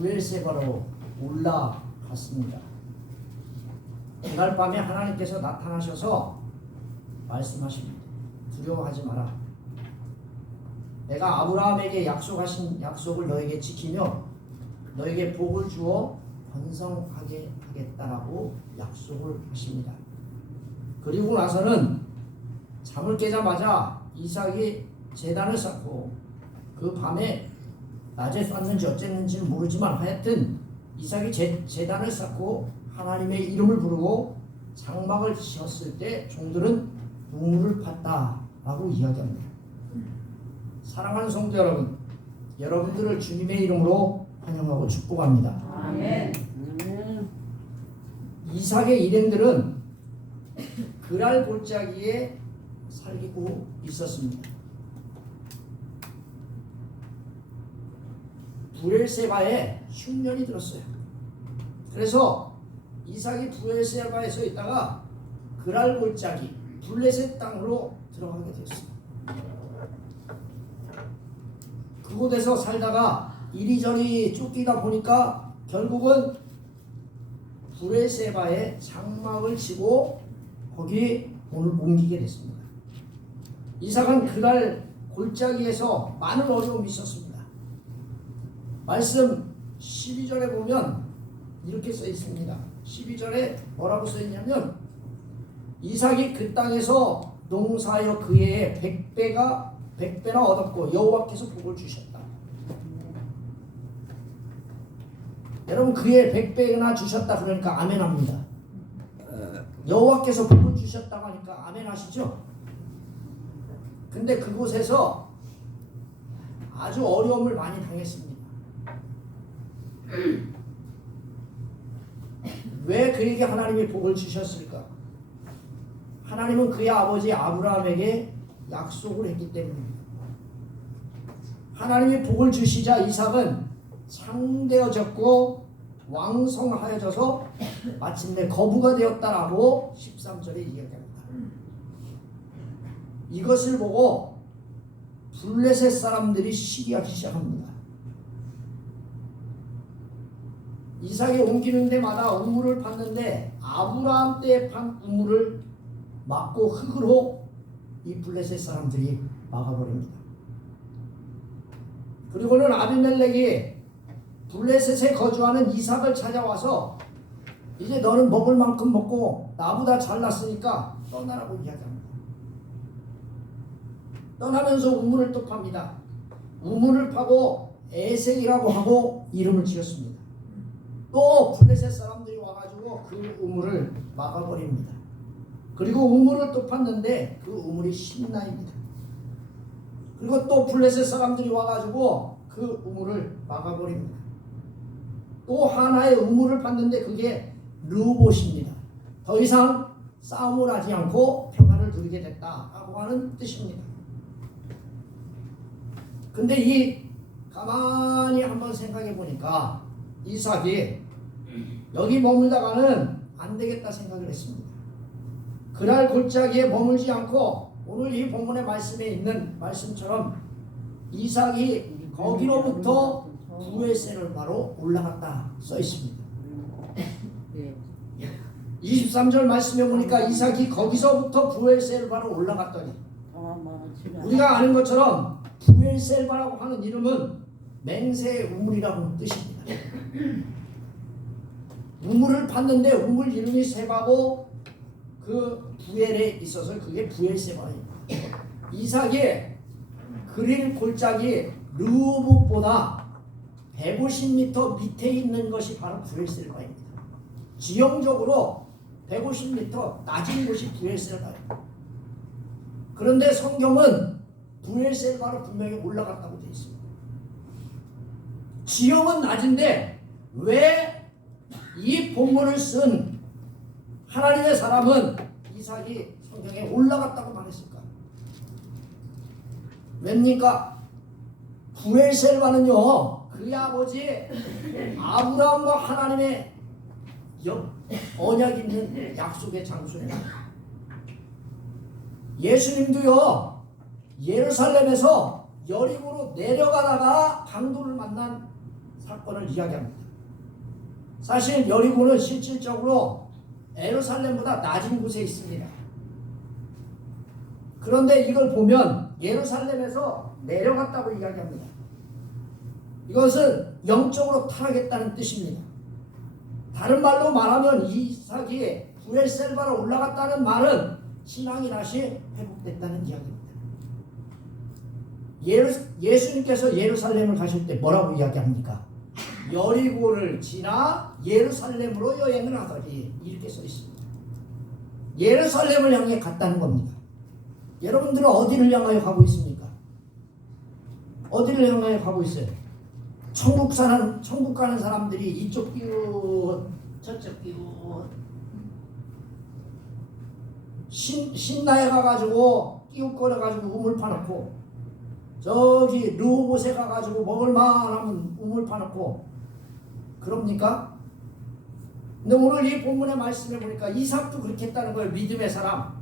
부엘세바로 올라갔습니다. 그날 밤에 하나님께서 나타나셔서 말씀하십니다. 두려워하지 마라. 내가 아브라함에게 약속하신 약속을 너에게 지키며 너에게 복을 주어 번성하게 하겠다라고 약속을 하십니다. 그리고 나서는 잠을 깨자마자 이삭이 제단을 쌓고 그 밤에 낮에 쐈는지 어쨌는지는 모르지만 하여튼 이삭이 제단을 쌓고 하나님의 이름을 부르고 장막을 지었을 때 종들은 우물을 팠다라고 이야기합니다. 사랑하는 성도 여러분, 여러분들을 주님의 이름으로 환영하고 축복합니다. 아멘. 이삭의 일행들은 그랄 골짜기에 살고 있었습니다. 부엘세바에 흉년이 들었어요. 그래서 이삭이 부엘세바에서 있다가 그랄 골짜기 블레셋 땅으로 들어가게 됐어요. 그곳에서 살다가 이리저리 쫓기다 보니까 결국은 부엘세바에 장막을 치고 거기 옮기게 됐습니다. 이삭은 그날 골짜기에서 많은 어려움이 있었습니다. 말씀 12절에 보면 이렇게 써 있습니다. 12절에 뭐라고 써 있냐면 이삭이 그 땅에서 농사하여 그 해에 100배나 얻었고 여호와께서 복을 주셨다. 여러분 그의 100배나 주셨다 그러니까 아멘 합니다. 여호와께서 복을 주셨다고 하니까 아멘 하시죠? 근데 그곳에서 아주 어려움을 많이 당했습니다. 왜 그에게 하나님이 복을 주셨을까? 하나님은 그의 아버지 아브라함에게 약속을 했기 때문입니다. 하나님이 복을 주시자 이삭은 창대해졌고 왕성하여져서 마침내 거부가 되었다라고 13절에 이야기합니다. 이것을 보고 블레셋 사람들이 시기하기 시작합니다. 이삭이 옮기는 데마다 우물을 팠는데 아브라함 때에 판 우물을 막고 흙으로 이 블레셋 사람들이 막아버립니다. 그리고는 아비멜렉이 블레셋에 거주하는 이삭을 찾아와서 이제 너는 먹을 만큼 먹고 나보다 잘났으니까 떠나라고 이야기합니다. 떠나면서 우물을 또 팝니다. 우물을 파고 에색이라고 하고 이름을 지었습니다. 또 블레셋 사람들이 와가지고 그 우물을 막아버립니다. 그리고 우물을 또 팠는데 그 우물이 신나입니다. 그리고 또 블레셋 사람들이 와가지고 그 우물을 막아버립니다. 또 하나의 우물을 팠는데 그게 르봇입니다. 더 이상 싸움을 하지 않고 평안을 누리게 됐다라고 하는 뜻입니다. 근데 이 가만히 한번 생각해 보니까 이삭이 여기 머물다가는 안 되겠다 생각을 했습니다. 그날 골짜기에 머물지 않고 오늘 이 본문의 말씀에 있는 말씀처럼 이삭이 거기로부터 부엘셀을 바로 올라갔다 써 있습니다. 23절 말씀에 보니까 이삭이 거기서부터 부엘셀을 바로 올라갔더니 우리가 아는 것처럼 부엘셀바라고 하는 이름은 맹세의 우물이라고 뜻입니다. 우물을 팠는데 우물 이름이 세바고 그 부엘에 있어서 그게 부엘세바입니다. 이삭이 그릴 골짜기 르봇보다 150m 밑에 있는 것이 바로 부엘세바입니다. 지형적으로 150m 낮은 곳이 부엘세바입니다. 그런데 성경은 부엘세바로 분명히 올라갔다고 되어 있습니다. 지형은 낮은데 왜 이 본문을 쓴 하나님의 사람은 이삭이 성경에 올라갔다고 말했을까? 왜입니까? 부엘셀바는요 그의 아버지 아브라함과 하나님의 언약 있는 약속의 장소예요. 예수님도요 예루살렘에서 여리고로 내려가다가 강도를 만난 사건을 이야기합니다. 사실 여리고는 실질적으로 예루살렘보다 낮은 곳에 있습니다. 그런데 이걸 보면 예루살렘에서 내려갔다고 이야기합니다. 이것은 영적으로 타락했다는 뜻입니다. 다른 말로 말하면 이삭이 부엘셀바로 올라갔다는 말은 신앙이 다시 회복됐다는 이야기입니다. 예수님께서 예루살렘을 가실 때 뭐라고 이야기합니까? 여리고를 지나 예루살렘으로 여행을 하더니 이렇게 써 있습니다. 예루살렘을 향해 갔다는 겁니다. 여러분들은 어디를 향하여 가고 있습니까? 어디를 향하여 가고 있어요? 천국 가는 사람들이 이쪽 기웃 저쪽 기웃 신나에 가가지고 끼웃거려가지고 우물 파놓고 저기 르호봇에 가가지고 먹을만하면 우물 파놓고 그럽니까? 근데 오늘 이 본문의 말씀에 보니까 이삭도 그렇게 했다는 거예요. 믿음의 사람.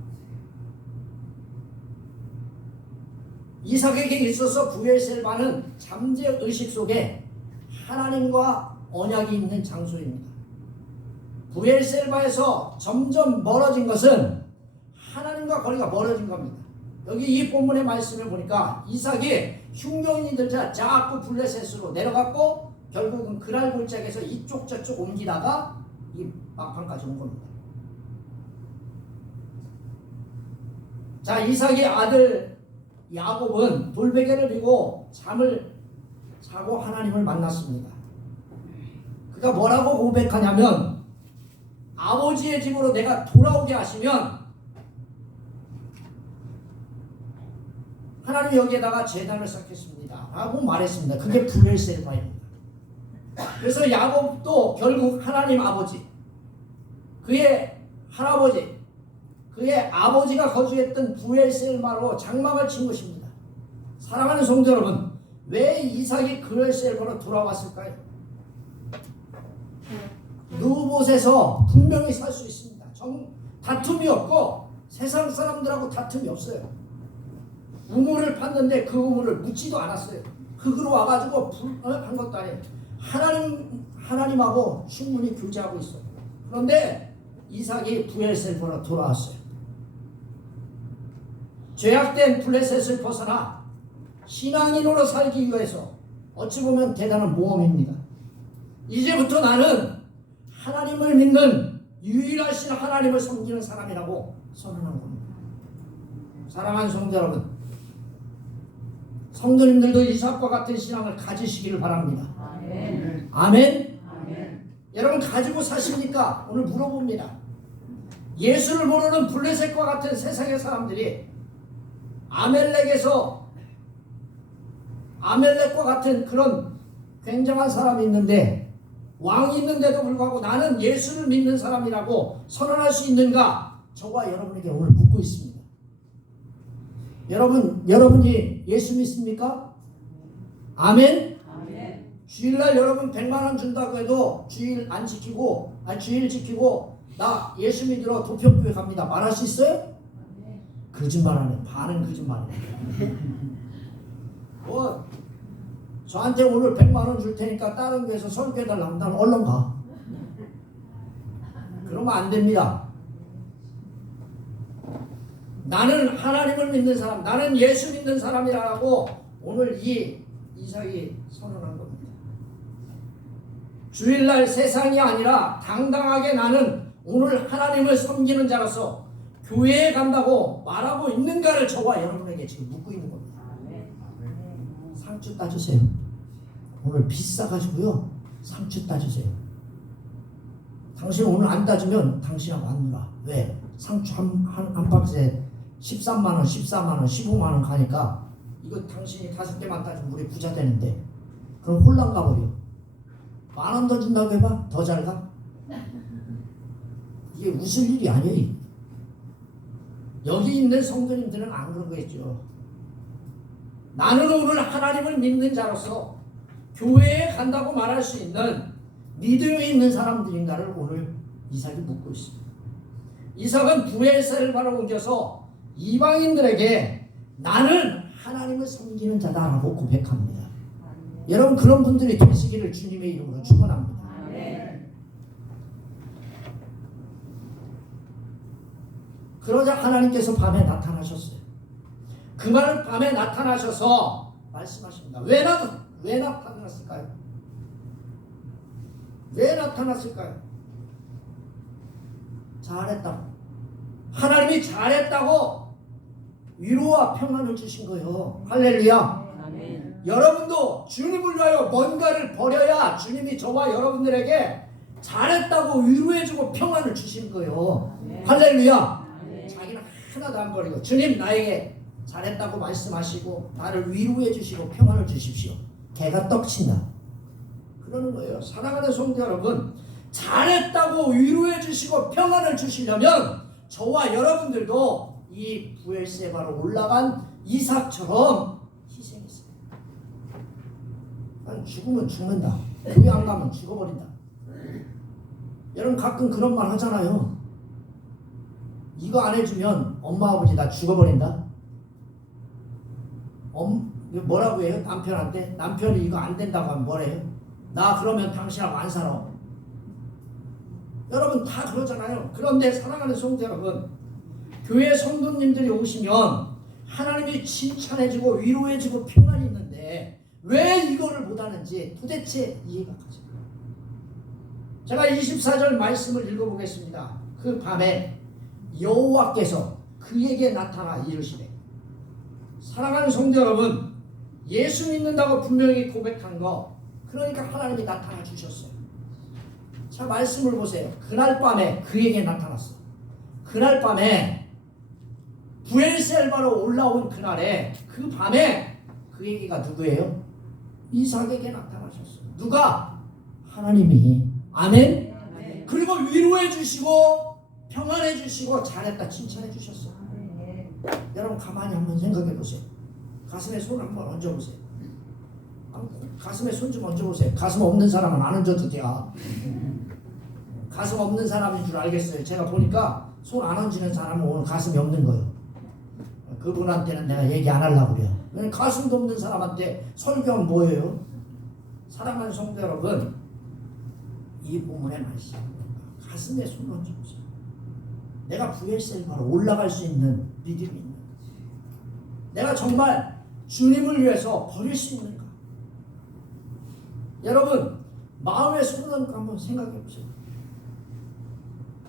이삭에게 있어서 부엘셀바는 잠재의식 속에 하나님과 언약이 있는 장소입니다. 부엘셀바에서 점점 멀어진 것은 하나님과 거리가 멀어진 겁니다. 여기 이 본문의 말씀을 보니까 이삭이 흉년이 들자 자꾸 블레셋으로 내려갔고 결국은 그날 골짜기에서 이쪽 저쪽 옮기다가 이 막판까지 온 겁니다. 자, 이삭의 아들 야곱은 돌베개를 비고 잠을 자고 하나님을 만났습니다. 그가 뭐라고 고백하냐면 아버지의 집으로 내가 돌아오게 하시면 하나님 여기에다가 제단을 쌓겠습니다 라고 말했습니다. 그게 부엘셀바입니다. 그래서 야곱도 결국 하나님 아버지, 그의 할아버지, 그의 아버지가 거주했던 부엘셀바로 장막을 친 것입니다. 사랑하는 성도 여러분, 왜 이삭이 부엘셀바로 돌아왔을까요? 르호봇에서 분명히 살 수 있습니다. 다툼이 없고 세상 사람들하고 다툼이 없어요. 우물을 팠는데 그 우물을 묻지도 않았어요. 흙으로 와가지고 한 것도 아니에요. 하나님하고 충분히 교제하고 있어요. 그런데 이삭이 부엘셀바로 돌아왔어요. 죄악된 블레셋을 벗어나 신앙인으로 살기 위해서 어찌 보면 대단한 모험입니다. 이제부터 나는 하나님을 믿는 유일하신 하나님을 섬기는 사람이라고 선언한 겁니다. 사랑하는 성도 여러분, 성도님들도 이삭과 같은 신앙을 가지시기를 바랍니다. 아멘. 아멘. 아멘. 여러분 가지고 사십니까? 오늘 물어봅니다. 예수를 모르는 블레셋과 같은 세상의 사람들이 아멜렉과 같은 그런 굉장한 사람이 있는데 왕이 있는데도 불구하고 나는 예수를 믿는 사람이라고 선언할 수 있는가? 저와 여러분에게 오늘 묻고 있습니다. 여러분이 예수 믿습니까? 아멘? 아멘. 주일날 여러분 100만원 준다고 해도 주일 지키고 나 예수 믿으러 도평교회 갑니다 말할 수 있어요? 거짓말하네. 반은 거짓말이네. 저한테 오늘 100만원 줄 테니까 다른 교회에서 설교해달라면 난 얼른 가. 그러면 안 됩니다. 나는 하나님을 믿는 사람, 나는 예수 믿는 사람이라고 오늘 이 이삭이 선언한 겁니다. 주일날 세상이 아니라 당당하게 나는 오늘 하나님을 섬기는 자로서 교회에 간다고 말하고 있는가를 저와 여러분에게 지금 묻고 있는 겁니다. 상추 따주세요. 오늘 비싸가지고요. 상추 따주세요. 당신 오늘 안 따주면 당신하고 안 놀아. 왜? 상추 한 박스에 13만원, 14만원, 15만원 가니까 이거 당신이 5개만 따주면 우리 부자 되는데 그럼 홀랑 가버려. 10,000원 더 준다고 해봐. 더 잘 가? 이게 웃을 일이 아니에요. 여기 있는 성도님들은 안 그런 거겠죠. 나는 오늘 하나님을 믿는 자로서 교회에 간다고 말할 수 있는 믿음이 있는 사람들인가를 오늘 이삭이 묻고 있습니다. 이삭은 부엘셀바로 옮겨서 이방인들에게 나는 하나님을 섬기는 자다라고 고백합니다. 여러분 그런 분들이 되시기를 주님의 이름으로 축원합니다. 그러자 하나님께서 밤에 나타나셨어요. 그날 밤에 나타나셔서 말씀하십니다. 왜 나타났을까요? 왜 나타났을까요? 잘했다고. 하나님이 잘했다고 위로와 평안을 주신 거예요. 할렐루야. 아멘. 여러분도 주님을 위하여 뭔가를 버려야 주님이 저와 여러분들에게 잘했다고 위로해주고 평안을 주신 거예요. 아멘. 할렐루야. 아멘. 자기는 하나도 안 버리고 주님 나에게 잘했다고 말씀하시고 나를 위로해 주시고 평안을 주십시오. 개가 떡친다. 그러는 거예요. 사랑하는 성도 여러분, 잘했다고 위로해 주시고 평안을 주시려면 저와 여러분들도 이 부엘세바로 올라간 이삭처럼 희생했어요. 난 죽으면 죽는다. 교회 안 가면 죽어버린다. 여러분 가끔 그런 말 하잖아요. 이거 안 해주면 엄마 아버지 나 죽어버린다. 뭐라고 해요? 남편한테? 남편이 이거 안 된다고 하면 뭐래요? 나 그러면 당신하고 안 살아. 여러분 다 그러잖아요. 그런데 사랑하는 성도 여러분, 교회 성도님들이 오시면 하나님이 칭찬해주고 위로해주고 평안이 있는데 왜 이거를 못하는지 도대체 이해가 가죠. 제가 24절 말씀을 읽어보겠습니다. 그 밤에 여호와께서 그에게 나타나 이르시되, 사랑하는 성도 여러분, 예수 믿는다고 분명히 고백한 거, 그러니까 하나님이 나타나 주셨어요. 자, 말씀을 보세요. 그날 밤에 그에게 나타났어. 그날 밤에 부엘세바로 올라온 그날에 그 밤에 그에게가 누구예요? 이삭에게 나타나셨어요. 누가? 하나님이. 아멘? 아멘. 그리고 위로해 주시고 평안해 주시고 잘했다 칭찬해 주셨어요. 여러분 가만히 한번 생각해 보세요. 가슴에 손 한번 얹어보세요. 가슴에 손 좀 얹어보세요. 가슴 없는 사람은 안 얹어도 돼요. 가슴 없는 사람인 줄 알겠어요. 제가 보니까 손 안 얹는 사람은 오늘 가슴이 없는 거예요. 그분한테는 내가 얘기 안 하려고 그래요. 가슴도 없는 사람한테 설교하면 뭐예요? 사랑하는 성도 여러분, 이 본문의 말씀 가슴에 손 얹어보세요. 내가 부엘세바로 올라갈 수 있는 믿음이 있는 거지. 내가 정말 주님을 위해서 버릴 수 있는가? 여러분 마음에 손을 얹고 한번 생각해 보세요.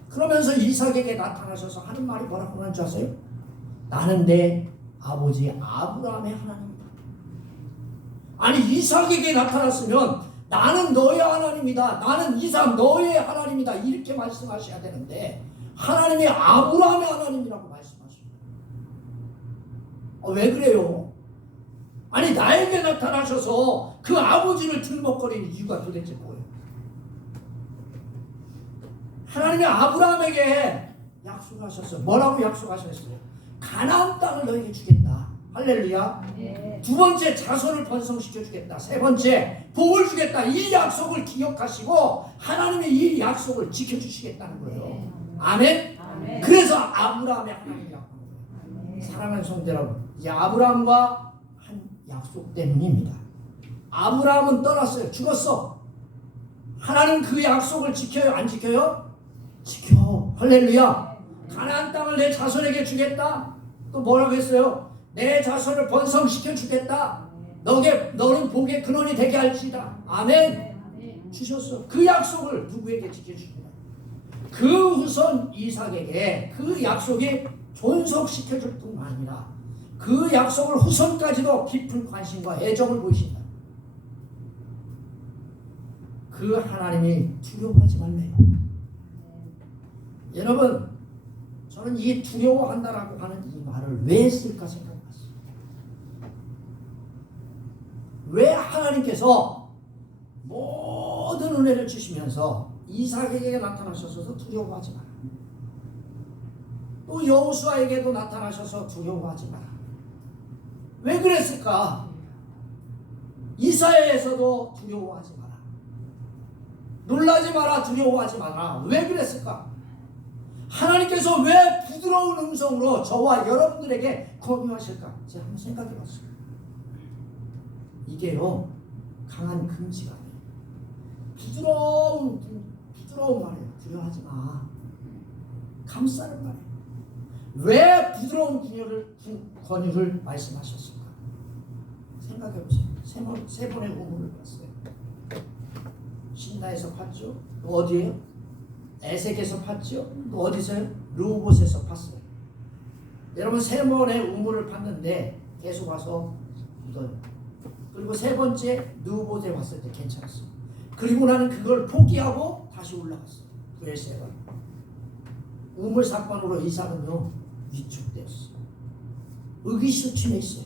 그러면서 이삭에게 나타나셔서 하는 말이 뭐라고 하는 줄 아세요? 나는 내 아버지 아브라함의 하나님이다. 아니 이삭에게 나타났으면 나는 너의 하나님이다. 나는 이삭 너의 하나님이다. 이렇게 말씀하셔야 되는데 하나님이 아브라함의 하나님이라고 말씀하십니다. 왜 그래요? 아니 나에게 나타나셔서 그 아버지를 들먹거리는 이유가 도대체 뭐예요? 하나님이 아브라함에게 약속하셨어요. 뭐라고 약속하셨어요? 가나안 땅을 너에게 주겠다. 할렐루야. 네. 두 번째 자손을 번성시켜 주겠다. 세 번째 복을 주겠다. 이 약속을 기억하시고 하나님이 이 약속을 지켜주시겠다는 거예요. 네. 아멘? 아멘. 그래서 아브라함의 하나님이라고 하는 거예요. 사랑하는 성도 여러분, 이 아브라함과 한 약속 때문입니다. 아브라함은 떠났어요. 죽었어. 하나님 그 약속을 지켜요? 안 지켜요? 지켜. 할렐루야. 가나안 땅을 내 자손에게 주겠다. 또 뭐라고 했어요? 내 자손을 번성시켜 주겠다. 너는 복의 근원이 되게 할지다. 아멘. 주셨어. 그 약속을 누구에게 지켜줍니다. 그 후손 이삭에게 그 약속이 존속시켜줄 뿐만 아니라 그 약속을 후손까지도 깊은 관심과 애정을 보이신다. 그 하나님이 두려워하지 말래요. 여러분, 저는 이 두려워한다라고 하는 이 말을 왜 했을까 생각해봤어요. 왜 하나님께서 모든 은혜를 주시면서 이삭에게 나타나셔서 두려워하지 마라. 또 여호수아에게도 나타나셔서 두려워하지 마라. 왜 그랬을까? 이사야에서도 두려워하지 마라. 놀라지 마라, 두려워하지 마라. 왜 그랬을까? 하나님께서 왜 부드러운 음성으로 저와 여러분들에게 권유하실까? 제가 한번 생각해 봤어요. 이게요, 강한 금지가 아니에요. 부드러운 말이에요. 두려워하지 마. 감싸는 말이에요. 왜 부드러운 권유를 말씀하셨을까? 생각해 보세요. 세 번의 우물을 봤어요. 신나에서 팠죠. 또 어디에요? 에색에서 팠죠. 또 어디서요? 르호봇에서 팠어요. 여러분 세 번의 우물을 팠는데 계속 와서 묻어요. 그리고 세 번째 르호봇에 왔을 때 괜찮았어요. 그리고 나는 그걸 포기하고 다시 올라갔어요. 그 세 번. 우물 사건으로 이삭은요 위축됐어요. 의기소침해 있어요.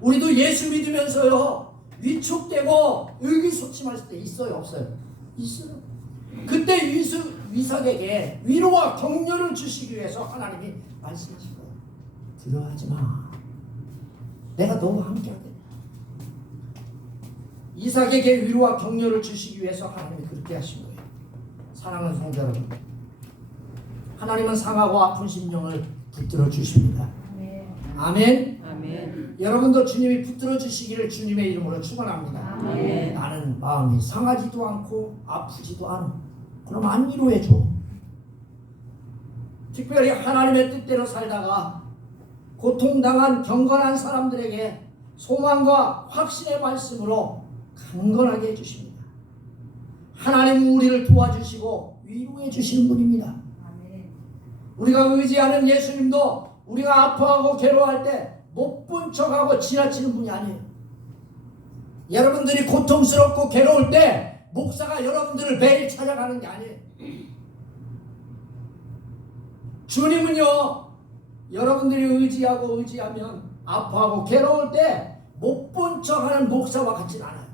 우리도 예수 믿으면서요 위축되고 의기소침할 때 있어요, 없어요? 있어요. 그때 이삭에게 위로와 격려를 주시기 위해서 하나님이 말씀하신 거예요. 두려워하지 마. 내가 너와 함께하겠다. 이삭에게 위로와 격려를 주시기 위해서 하나님이 그렇게 하신 거예요. 사랑하는 성도 여러분, 하나님은 상하고 아픈 심령을 붙들어 주십니다. 아멘. 아멘. 여러분도 주님이 붙들어 주시기를 주님의 이름으로 축원합니다. 아멘. 나는 마음이 상하지도 않고 아프지도 않아. 그럼 안 위로해 줘. 특별히 하나님의 뜻대로 살다가 고통당한 경건한 사람들에게 소망과 확신의 말씀으로 강건하게 해주십니다. 하나님은 우리를 도와주시고 위로해 주시는 분입니다. 우리가 의지하는 예수님도 우리가 아파하고 괴로워할 때 못 본 척하고 지나치는 분이 아니에요. 여러분들이 고통스럽고 괴로울 때 목사가 여러분들을 매일 찾아가는 게 아니에요. 주님은요 여러분들이 의지하면 아파하고 괴로울 때 못 본 척하는 목사와 같지는 않아요.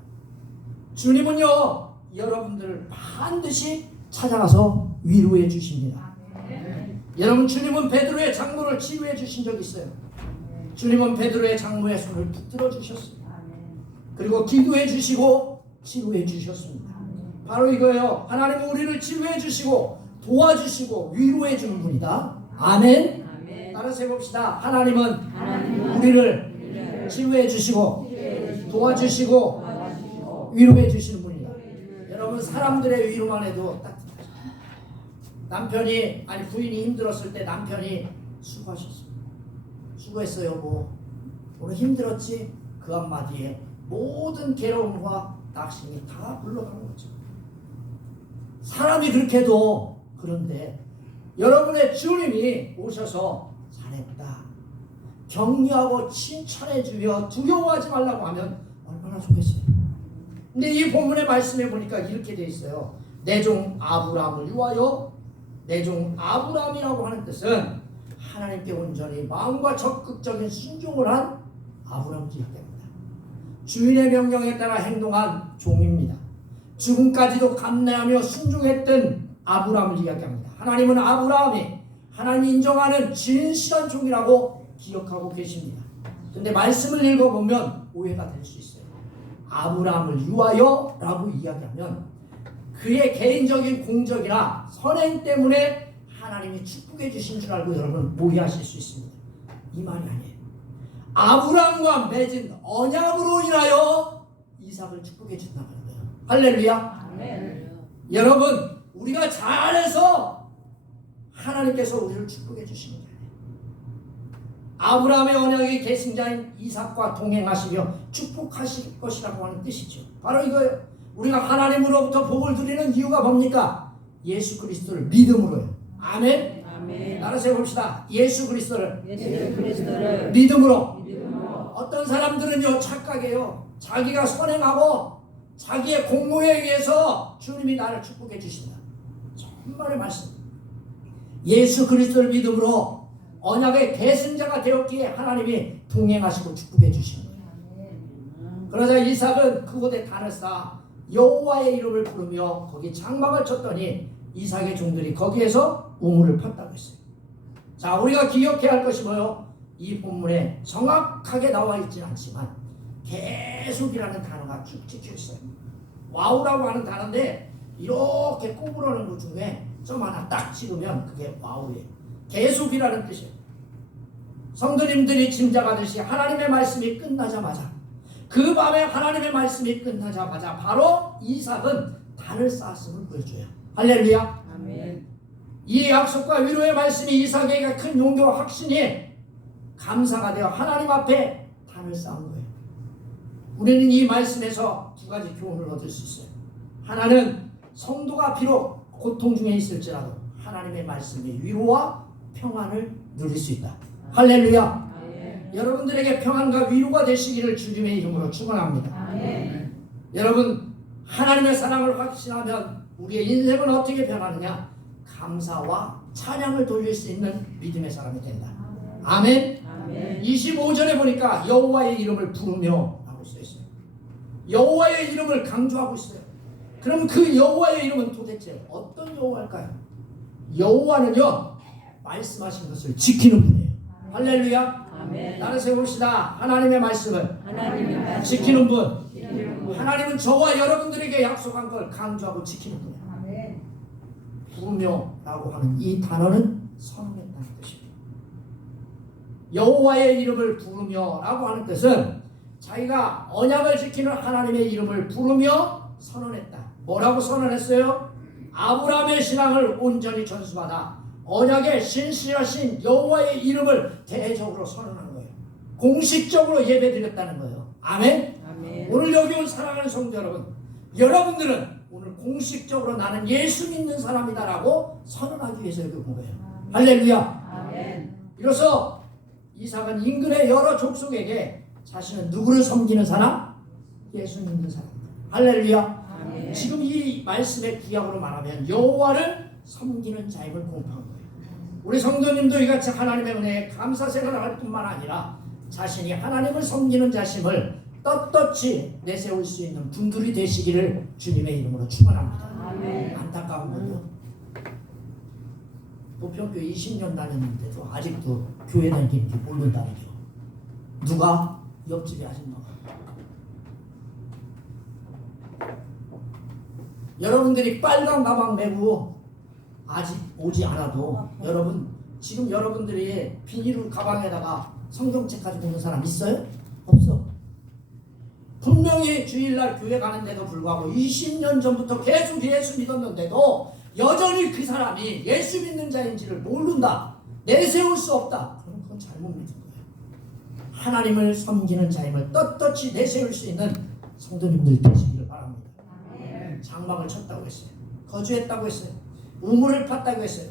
주님은요 여러분들을 반드시 찾아가서 위로해 주십니다. 여러분 주님은 베드로의 장모를 치료해 주신 적 있어요. 주님은 베드로의 장모의 손을 붙들어 주셨습니다. 그리고 기도해 주시고 치료해 주셨습니다. 바로 이거예요. 하나님은 우리를 치료해 주시고 도와주시고 위로해 주는 분이다. 아멘. 따라서 해봅시다. 하나님은 우리를 치료해 주시고 도와주시고 위로해 주시는 분이다. 여러분 사람들의 위로만 해도 따뜻하죠. 남편이 부인이 힘들었을 때 남편이 수고하셨습니다. 수고했어요. 뭐 오늘 힘들었지? 그 한마디에 모든 괴로움과 낙심이 다 물러가는 거죠. 사람이 그렇게 해도 그런데 여러분의 주님이 오셔서 잘했다 격려하고 칭찬해주며 두려워하지 말라고 하면 얼마나 좋겠어요. 근데 이 본문의 말씀에 보니까 이렇게 돼 있어요. 내 종 아브라함을 위하여. 내 종 아브라함이라고 하는 뜻은 하나님께 온전히 마음과 적극적인 순종을 한 아브라함을 이야기합니다. 주인의 명령에 따라 행동한 종입니다. 죽음까지도 감내하며 순종했던 아브라함을 이야기합니다. 하나님은 아브라함이 하나님이 인정하는 진실한 종이라고 기억하고 계십니다. 그런데 말씀을 읽어보면 오해가 될 수 있어요. 아브라함을 위하여 라고 이야기하면 그의 개인적인 공적이나 선행 때문에 하나님이 축복해 주신 줄 알고 여러분 오해하실 수 있습니다. 이 말이 아니에요. 아브라함과 맺은 언약으로 인하여 이삭을 축복해 준다는 거예요. 할렐루야. 아멘. 여러분 우리가 잘해서 하나님께서 우리를 축복해 주시는 거예요. 아브라함의 언약의 계승자인 이삭과 동행하시며 축복하실 것이라고 하는 뜻이죠. 바로 이거예요. 우리가 하나님으로부터 복을 드리는 이유가 뭡니까? 예수 그리스도를 믿음으로요. 아멘. 아멘. 따라서 해봅시다. 예수 그리스도를 믿음으로. 믿음으로. 어떤 사람들은요 착각해요. 자기가 선행하고 자기의 공로에 의해서 주님이 나를 축복해 주신다. 정말의 말씀. 예수 그리스도를 믿음으로 언약의 계승자가 되었기에 하나님이 동행하시고 축복해 주신 거예요. 그러자 이삭은 그곳에 단을 쌓아 여호와의 이름을 부르며 거기 장막을 쳤더니 이삭의 종들이 거기에서 우물을 팠다고 했어요. 자, 우리가 기억해야 할 것이 뭐요? 이 본문에 정확하게 나와 있지는 않지만 계속이라는 단어가 쭉 찍혀 있어요. 와우라고 하는 단어인데 이렇게 꼽으라는 것 중에 점 하나 딱 찍으면 그게 와우예요. 계속이라는 뜻이에요. 성도님들이 짐작하듯이 하나님의 말씀이 끝나자마자 그 밤에 하나님의 말씀이 끝나자마자 바로 이삭은 단을 쌓았음을 보여줘요. 할렐루야. 아멘. 이 약속과 위로의 말씀이 이삭에게 큰 용기와 확신이 감사가 되어 하나님 앞에 단을 쌓은 거예요. 우리는 이 말씀에서 두 가지 교훈을 얻을 수 있어요. 하나는 성도가 비록 고통 중에 있을지라도 하나님의 말씀이 위로와 평안을 누릴 수 있다. 할렐루야. 여러분들에게 평안과 위로가 되시기를 주님의 이름으로 축원합니다. 아멘. 여러분, 하나님의 사랑을 확신하면 우리의 인생은 어떻게 변하느냐? 감사와 찬양을 돌릴 수 있는 믿음의 사람이 된다. 아멘. 아멘. 25절에 보니까 여호와의 이름을 부르며 라고 써있어요. 여호와의 이름을 강조하고 있어요. 그럼 그 여호와의 이름은 도대체 어떤 여호와일까요? 여호와는요, 말씀하신 것을 지키는 분이에요. 할렐루야. 아멘. 나를 세웁시다. 하나님의 말씀을 하나님의 말씀 지키는 분. 지키는 분. 하나님은 저와 여러분들에게 약속한 걸 강조하고 지키는 분이에요. 아멘. 부르며라고 하는 이 단어는 선언했다는 뜻입니다. 여호와의 이름을 부르며라고 하는 뜻은 자기가 언약을 지키는 하나님의 이름을 부르며 선언했다. 뭐라고 선언했어요? 아브라함의 신앙을 온전히 전수받아 언약의 신실하신 여호와의 이름을 대적으로 선언한 거예요. 공식적으로 예배드렸다는 거예요. 아멘. 아멘. 오늘 여기 온 사랑하는 성도 여러분, 여러분들은 오늘 공식적으로 나는 예수 믿는 사람이다라고 선언하기 위해서 여기 온 거예요. 할렐루야. 아멘. 이로써 이삭은 인근의 여러 족속에게 자신은 누구를 섬기는 사람? 예수 믿는 사람. 할렐루야. 아멘. 지금 이 말씀의 구약으로 말하면 여호와를 섬기는 자임을 공표한 거예요. 우리 성도님도 이같이 하나님의 은혜에 감사 생활을 할 뿐만 아니라 자신이 하나님을 섬기는 자심을 떳떳이 내세울 수 있는 분들이 되시기를 주님의 이름으로 축원합니다. 아멘. 안타까운 건요, 보편교회 20년 다녔는데도 아직도 교회 다니는지 모른다는 거. 누가? 옆집에 아줌마가. 여러분들이 빨간 가방 메고 아직 오지 않아도 여러분, 지금 여러분들이 비닐 가방에다가 성경책 가지고 오는 사람 있어요? 없어. 분명히 주일날 교회 가는데도 불구하고 20년 전부터 계속 예수 믿었는데도 여전히 그 사람이 예수 믿는 자인지를 모른다, 내세울 수 없다. 그럼 그건 잘못 믿은 거예요. 하나님을 섬기는 자임을 떳떳이 내세울 수 있는 성도님들 되시기를 바랍니다. 장막을 쳤다고 했어요. 거주했다고 했어요. 우물을 팠다고 했어요.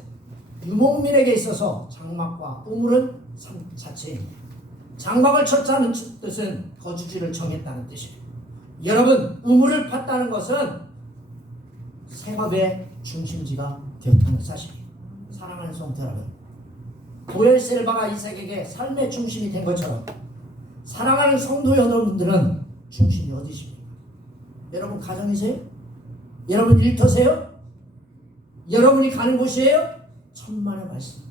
유목민에게 있어서 장막과 우물은 삶 자체입니다. 장막을 쳤다는 뜻은 거주지를 정했다는 뜻입니다. 여러분, 우물을 팠다는 것은 생업의 중심지가 되었다는 사실입니다. 사랑하는 성도 여러분, 보엘셀바가 이삭에게 삶의 중심이 된 것처럼 사랑하는 성도 여러분들은 중심이 어디십니까? 여러분 가정이세요? 여러분 일터세요? 여러분이 가는 곳이에요? 천만의 말씀,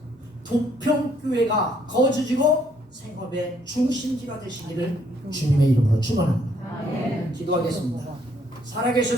도평교회가 거주지고 생업의 중심지가 되시기를 주님의 이름으로 축원합니다. 기도하겠습니다. 살아계셔